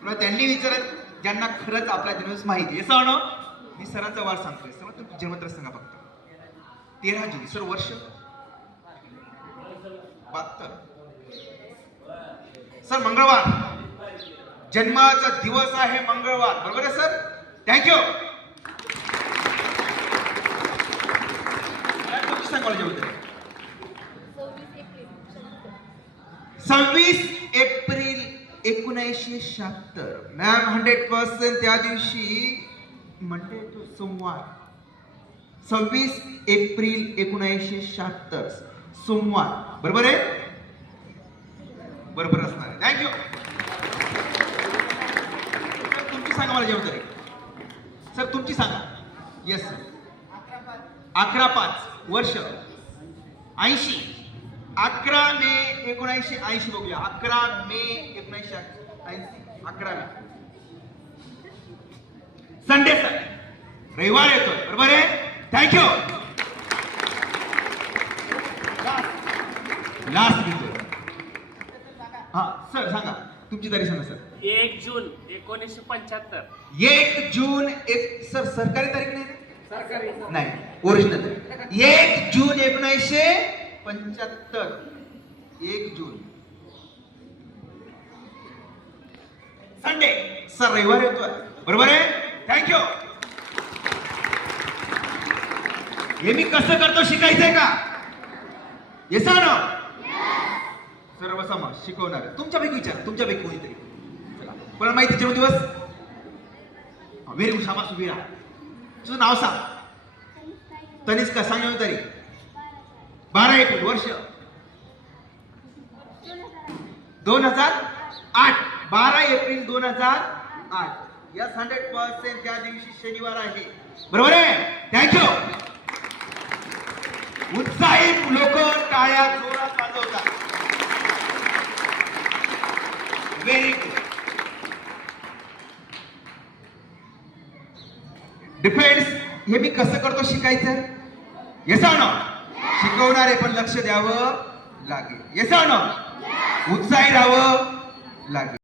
तुला त्यांनी विचारत ज्यांना खरंच आपला दिवस माहिती आहे सण मी सरांचा वार सांगतोय सर तुम्ही जन्मतारीख सांगा फक्त 13 जुलै सर वर्ष 72 सर मंगळवार जन्माचा दिवस आहे मंगळवार बरोबर आहे सर थँक्यू सांगा 26 एप्रिल 1976 मॅम 100% त्या दिवशी मंडे तो सोमवार 26 एप्रिल 1976 सोमवार बरोबर आहे बरोबर असणार आहे थँक्यू तुमची सांगा मला जेवण सर तुमची सांगा येस सर 11/5 वर्ष 80 11 मे 1980 बघूया 11 मे 1980 11 मे संडे सर रविवार येतोय बरोबर आहे थँक्यू लास्ट घेतोय हा सर सांगा तुमची तारीख सांगा सर 1 जून 1975 1 जून सर सरकारी तारीख नाही सरकारी नाही ओरिजिनल 1 जून 1975 1 जून संडे सर रविवार येतोय बरोबर आहे थँक्यू हे मी कसं करतो शिकायचंय का येस ना सर्व समाज शिकवणार तुमच्यापैकी विचार तुमच्यापैकी कोणीतरी चला कोणाला माहिती जन्मदिवस व्हेरी गुड शाबास उभी राहा तुझं नाव सांग तनिष्का सांग तरी 12 एप्रिल वर्ष 2008 12 एप्रिल 2008 यस 100% त्या दिवशी शनिवार आहे बरोबर आहे थँक्यू उत्साही लोक टाळ्या जोरात वाजवतात व्हेरी गुड डिफेन्स हे मी कसं करतो शिकायचं येस ना शिकवणार आहे पण लक्ष द्यावं लागेल येस ना उत्साही राहावं लागेल